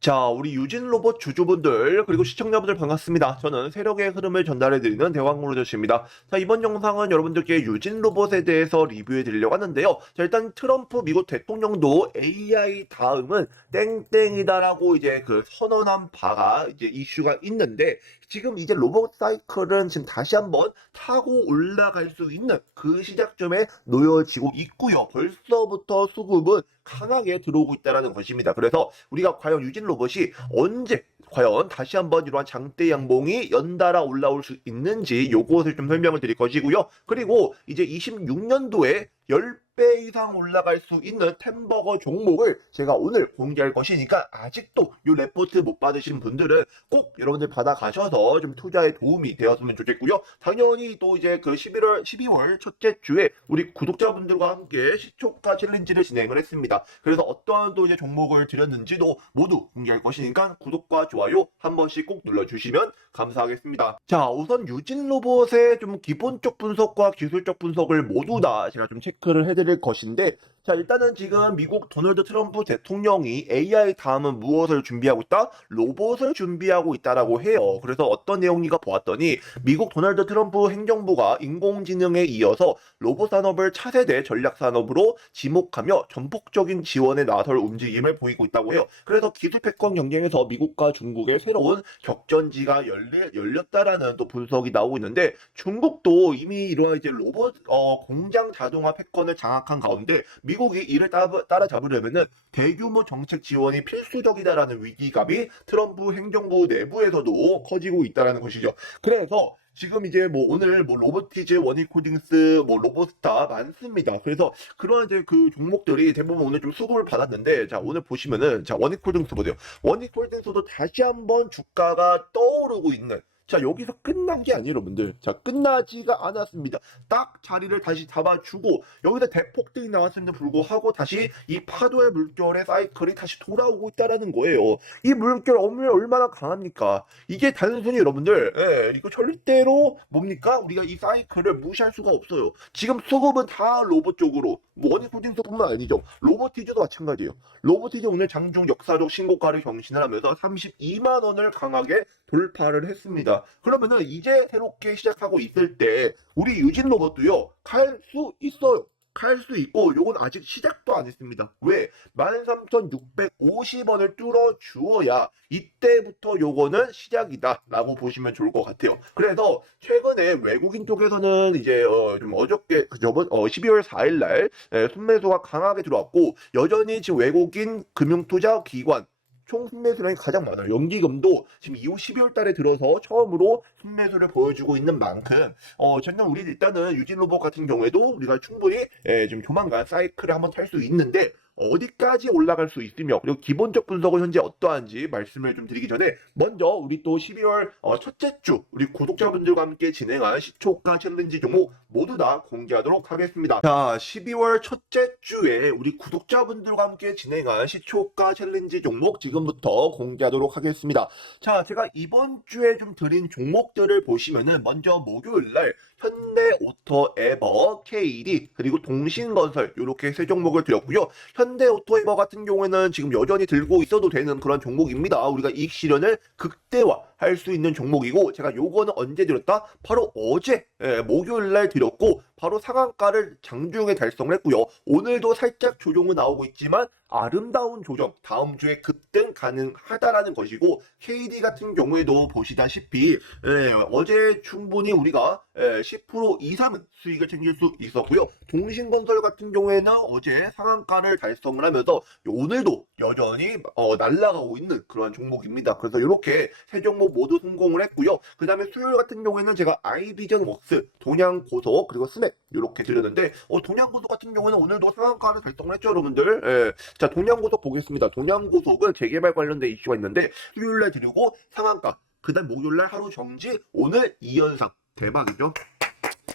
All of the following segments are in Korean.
자, 우리 유진 로봇 주주분들 그리고 시청자분들 반갑습니다. 저는 세력의 흐름을 전달해드리는 대왕로저씨입니다. 자, 이번 영상은 여러분들께 유진 로봇에 대해서 리뷰해드리려고 하는데요. 자, 일단 트럼프 미국 대통령도 AI 다음은 땡땡이다라고 이제 그 선언한 바가 이제 이슈가 있는데 지금 이제 로봇 사이클은 지금 다시 한번 타고 올라갈 수 있는 그 시작점에 놓여지고 있고요. 벌써부터 수급은 강하게 들어오고 있다는 것입니다. 그래서 우리가 과연 유진 로봇이 언제 과연 다시 한번 이러한 장대 양봉이 연달아 올라올 수 있는지 요것을 좀 설명을 드릴 것이고요. 그리고 이제 26년도에 10 배 이상 올라갈 수 있는 템버거 종목을 제가 오늘 공개할 것이니까 아직도 이 레포트 못 받으신 분들은 꼭 여러분들 받아가셔서 좀 투자에 도움이 되었으면 좋겠고요. 당연히 또 이제 그 11월, 12월 첫째 주에 우리 구독자분들과 함께 시초가 챌린지를 진행을 했습니다. 그래서 어떠한 또 이제 종목을 드렸는지도 모두 공개할 것이니까 구독과 좋아요 한 번씩 꼭 눌러주시면 감사하겠습니다. 자, 우선 유진 로봇의 좀 기본적 분석과 기술적 분석을 모두 다 제가 좀 체크를 해드릴 것인데, 자, 일단은 지금 미국 도널드 트럼프 대통령이 AI 다음은 무엇을 준비하고 있다? 로봇을 준비하고 있다라고 해요. 그래서 어떤 내용인가 보았더니, 미국 도널드 트럼프 행정부가 인공지능에 이어서 로봇 산업을 차세대 전략 산업으로 지목하며 전폭적인 지원에 나설 움직임을 보이고 있다고 해요. 그래서 기술 패권 경쟁에서 미국과 중국의 새로운 격전지가 열리, 열렸다라는 또 분석이 나오고 있는데 중국도 이미 이러한 이제 로봇 어, 공장 자동화 패권을 장악한 가운데 미국 이 이를 따, 따라잡으려면은 대규모 정책 지원이 필수적이다라는 위기감이 트럼프 행정부 내부에서도 커지고 있다라는 것이죠. 그래서 지금 이제 뭐 오늘 뭐 로보티즈, 원익코딩스, 뭐 로보스타 많습니다. 그래서 그런 이제 그 종목들이 대부분 오늘 좀 수급을 받았는데 자 오늘 보시면은 자 원익코딩스 보세요. 원익코딩스도 다시 한번 주가가 떠오르고 있는 자 여기서 끝난 게 아니에요 여러분들. 자 끝나지가 않았습니다. 딱 자리를 다시 잡아주고 여기다 대폭등이 나왔음에도 불구하고 다시 이 파도의 물결의 사이클이 다시 돌아오고 있다라는 거예요. 이 물결 얼마나 강합니까? 이게 단순히 여러분들 예, 이거 절대로 뭡니까? 우리가 이 사이클을 무시할 수가 없어요. 지금 수급은 다 로봇 쪽으로. 뭐 원익코딩스뿐만 아니죠 로보티즈도 마찬가지예요 로보티즈 오늘 장중 역사적 신고가를 경신을 하면서 32만 원을 강하게 돌파를 했습니다. 그러면은 이제 새롭게 시작하고 있을 때 우리 유진 로봇도요 갈 수 있어요. 갈 수 있고 요건 아직 시작도 안 했습니다. 왜? 13,650원을 뚫어 주어야 이때부터 요거는 시작이다 라고 보시면 좋을 것 같아요. 그래서 최근에 외국인 쪽에서는 이제 어, 좀 어저께 그 저번 어, 12월 4일 날 예, 순매수가 강하게 들어왔고 여전히 지금 외국인 금융투자 기관 총 순매수량이 가장 많아요. 연기금도 지금 이후 12월 달에 들어서 처음으로 순매수를 보여주고 있는 만큼 어 저는 우리 일단은 유진 로봇 같은 경우에도 우리가 충분히 예, 지금 조만간 사이클을 한번 탈 수 있는데 어디까지 올라갈 수 있으며 그리고 기본적 분석은 현재 어떠한지 말씀을 좀 드리기 전에 먼저 우리 또 12월 어, 첫째 주 우리 구독자분들과 함께 진행한 시초가 챌린지 종목 모두 다 공개하도록 하겠습니다. 자, 12월 첫째 주에 우리 구독자분들과 함께 진행한 시초가 챌린지 종목 지금부터 공개하도록 하겠습니다. 자, 제가 이번 주에 좀 드린 종목들을 보시면은 먼저 목요일 날 현대 오토 에버, KD 그리고 동신건설 이렇게 세 종목을 드렸고요. 현대 오토 에버 같은 경우에는 지금 여전히 들고 있어도 되는 그런 종목입니다. 우리가 이익 실현을 극대화 할 수 있는 종목이고 제가 요거는 언제 드렸다? 바로 어제 예, 목요일 날 드렸고 바로 상한가를 장중에 달성을 했고요. 오늘도 살짝 조정은 나오고 있지만 아름다운 조정 다음 주에 급등 가능하다라는 것이고 KD 같은 경우에도 보시다시피 예, 어제 충분히 우리가 예, 10% 이상은 수익을 챙길 수 있었고요. 동신건설 같은 경우에는 어제 상한가를 달성을 하면서 오늘도 여전히 어, 날아가고 있는 그런 종목입니다. 그래서 이렇게 세 종목 모두 성공을 했고요. 그 다음에 수요일 같은 경우에는 제가 아이비전 웍스, 동양고속 그리고 스맥 이렇게 드렸는데 어, 동양고속 같은 경우는 오늘도 상한가를 달성을 했죠 여러분들. 예. 자 동양고속 보겠습니다. 동양고속은 재개발 관련된 이슈가 있는데 수요일날 드리고 상한가 그 다음 목요일날 하루 정지 오늘 2연상 대박이죠.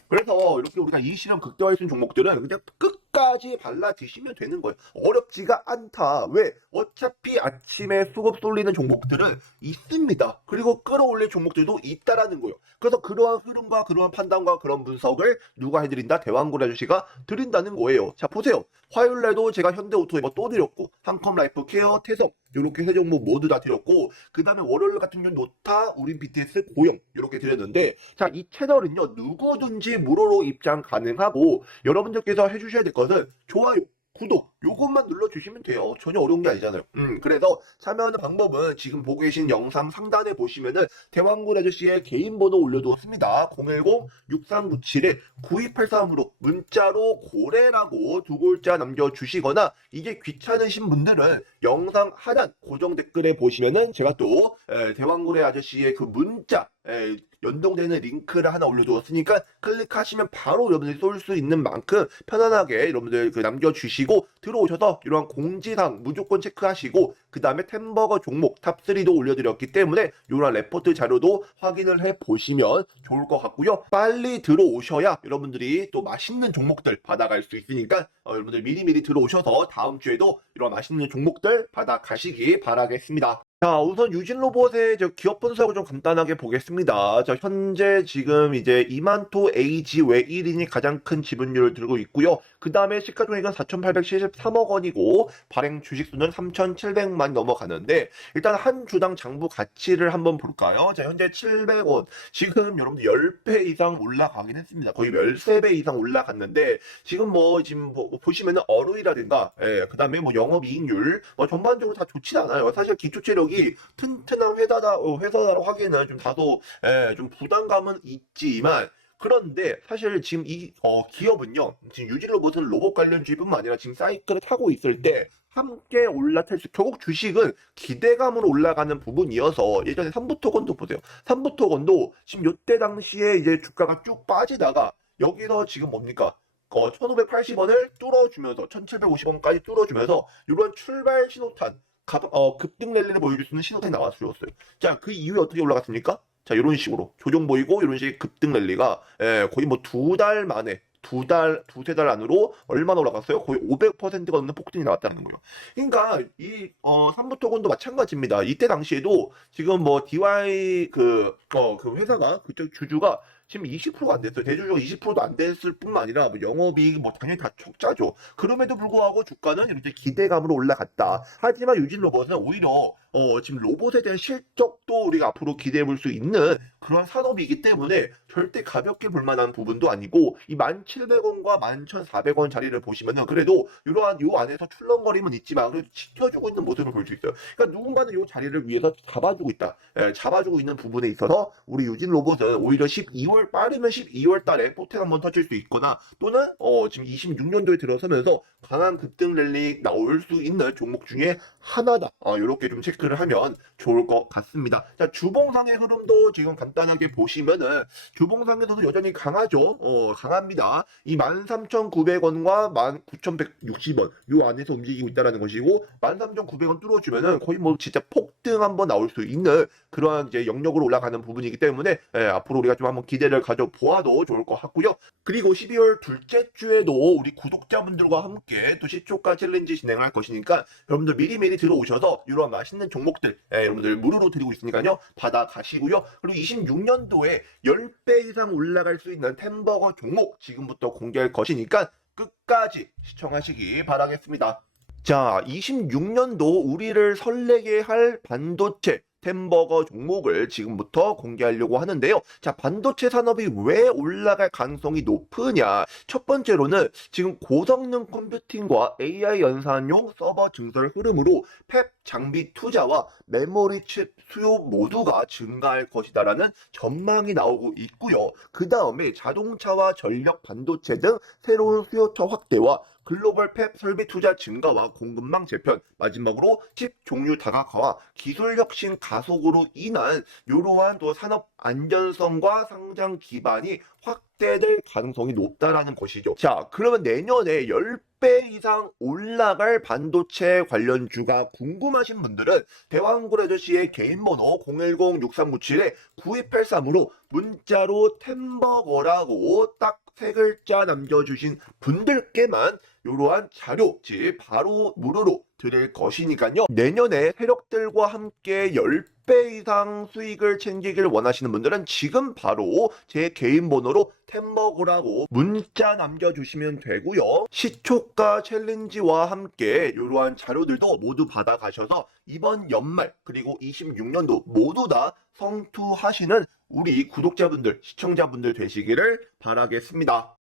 그래서 이렇게 우리가 이수 있는 종목들은 그냥 끝 까지 발라 드시면 되는 거예요. 어렵지가 않다. 왜? 어차피 아침에 수급 쏠리는 종목들은 있습니다. 그리고 끌어올릴 종목들도 있다라는 거예요. 그래서 그러한 흐름과 그러한 판단과 그런 분석을 누가 해드린다? 대왕고래 아저씨가 드린다는 거예요. 자, 보세요. 화요일 날도 제가 현대오토이버 또 드렸고, 한컴 라이프 케어, 태성, 이렇게 세 종목 모두 다 드렸고, 그 다음에 월요일 같은 경우는 노타, 우린 BTS, 고영, 이렇게 드렸는데, 자, 이 채널은요, 누구든지 무료로 입장 가능하고, 여러분들께서 해주셔야 될 것은 좋아요, 구독, 요것만 눌러주시면 돼요. 전혀 어려운 게 아니잖아요. 음, 그래서 참여하는 방법은 지금 보고 계신 영상 상단에 보시면은 대왕군 아저씨의 개인 번호 올려두었습니다. 010-6397-9283으로 문자로 고래라고 두 글자 남겨주시거나 이게 귀찮으신 분들은 영상 하단 고정 댓글에 보시면은 제가 또 에, 대왕군의 아저씨의 그 문자 에, 연동되는 링크를 하나 올려두었으니까 클릭하시면 바로 여러분들이 쏠 수 있는 만큼 편안하게 여러분들 그 남겨주시고 들어오셔서 이러한 공지사항 무조건 체크하시고 그 다음에 템버거 종목 탑3도 올려드렸기 때문에 이런 레포트 자료도 확인을 해 보시면 좋을 것 같고요. 빨리 들어오셔야 여러분들이 또 맛있는 종목들 받아갈 수 있으니까 어, 여러분들 미리미리 들어오셔서 다음 주에도 이런 맛있는 종목들 받아가시기 바라겠습니다. 자, 우선 유진 로봇의 저 기업 분석을 좀 간단하게 보겠습니다. 자, 현재 지금 이제 이만토 AG 외 1인이 가장 큰 지분율을 들고 있고요. 그 다음에 시가총액은 4,873억 원이고 발행 주식수는 3,700만 넘어가는데 일단 한 주당 장부 가치를 한번 볼까요? 자, 현재 700원. 지금 여러분들 10배 이상 올라가긴 했습니다. 거의 13배 이상 올라갔는데 지금 뭐 지금 뭐 보시면은 어루이라든가 예, 그 다음에 뭐 영업 이익률 뭐 전반적으로 다 좋진 않아요. 사실 기초 체력이 튼튼한 회사다 어, 회사다라고 하기에는 좀 다소 예, 좀 부담감은 있지만 그런데 사실 지금 이 어, 기업은요 지금 유진 로봇은 로봇 관련주뿐만 아니라 지금 사이클을 타고 있을 때 함께 올라탈 수 결국 주식은 기대감으로 올라가는 부분이어서 예전에 삼부토건도 보세요. 삼부토건도 지금 요때 당시에 이제 주가가 쭉 빠지다가 여기서 지금 뭡니까? 어, 1580원을 뚫어주면서 1750원까지 뚫어주면서 이런 출발 신호탄 가, 어, 급등 랠리를 보여줄 수 있는 신호탄이 나와주었어요 자 그 이후에 어떻게 올라갔습니까? 자, 이런 식으로 조정 보이고 이런 식의 급등 랠리가 예, 거의 뭐 두 달 만에 두 달, 두세 달 안으로 얼마나 올라갔어요? 거의 500%가 넘는 폭등이 나왔다는 거예요. 그러니까 이 어, 삼부토건도 마찬가지입니다. 이때 당시에도 지금 뭐 DY 그, 어, 그 회사가 그쪽 주주가 지금 20%가 안 됐어요. 대주주가 20%도 안 됐을 뿐만 아니라 뭐 영업이익 뭐 당연히 다 적자죠. 그럼에도 불구하고 주가는 이렇게 기대감으로 올라갔다. 하지만 유진 로봇은 오히려 어, 지금 로봇에 대한 실적도 우리가 앞으로 기대해 볼 수 있는 그런 산업이기 때문에 절대 가볍게 볼 만한 부분도 아니고 이 1,700원과 11,400원 자리를 보시면은 그래도 이러한 요 안에서 출렁거림은 있지만 그래도 지켜주고 있는 모습을 볼 수 있어요. 그러니까 누군가는 요 자리를 위해서 잡아주고 있다. 예, 잡아주고 있는 부분에 있어서 우리 유진 로봇은 오히려 12월 빠르면 12월 달에 포텐 한번 터질 수 있거나 또는 어, 지금 26년도에 들어서면서 강한 급등 랠리 나올 수 있는 종목 중에 하나다. 어, 이렇게 좀 체크를 하면 좋을 것 같습니다. 자, 주봉상의 흐름도 지금 간단하게 보시면은 주봉상에서도 여전히 강하죠. 어, 강합니다. 이 13,900원과 19,160원 요 안에서 움직이고 있다는 것이고 13,900원 뚫어주면은 거의 뭐 진짜 폭등 한번 나올 수 있는 그러한 이제 영역으로 올라가는 부분이기 때문에 예, 앞으로 우리가 좀 한번 기대 를 가져 보아도 좋을 것 같고요. 그리고 12월 둘째 주에도 우리 구독자분들과 함께 또 시초가 챌린지 진행할 것이니까 여러분들 미리미리 들어오셔서 이런 맛있는 종목들 예, 여러분들 무료로 드리고 있으니까요. 받아 가시고요. 그리고 26년도에 10배 이상 올라갈 수 있는 템버거 종목 지금부터 공개할 것이니까 끝까지 시청하시기 바라겠습니다. 자, 26년도 우리를 설레게 할 반도체 템버거 종목을 지금부터 공개하려고 하는데요. 자, 반도체 산업이 왜 올라갈 가능성이 높으냐? 첫 번째로는 지금 고성능 컴퓨팅과 AI 연산용 서버 증설 흐름으로 펩 장비 투자와 메모리 칩 수요 모두가 증가할 것이다라는 전망이 나오고 있고요. 그 다음에 자동차와 전력 반도체 등 새로운 수요처 확대와 글로벌 펩 설비 투자 증가와 공급망 재편, 마지막으로 칩 종류 다각화와 기술 혁신 가속으로 인한 이러한 또 산업 안전성과 상장 기반이 확대될 가능성이 높다라는 것이죠. 자, 그러면 내년에 10배 이상 올라갈 반도체 관련 주가 궁금하신 분들은 대왕굴 아저씨의 개인 번호 010-6397-9283으로 문자로 템버거라고 딱 세 글자 남겨주신 분들께만 이러한 자료집 바로 무료로 드릴 것이니까요. 내년에 세력들과 함께 10배 이상 수익을 챙기길 원하시는 분들은 지금 바로 제 개인 번호로 템버고라고 문자 남겨주시면 되고요. 시초가 챌린지와 함께 이러한 자료들도 모두 받아가셔서 이번 연말 그리고 26년도 모두 다 성투하시는 우리 구독자분들, 시청자분들 되시기를 바라겠습니다.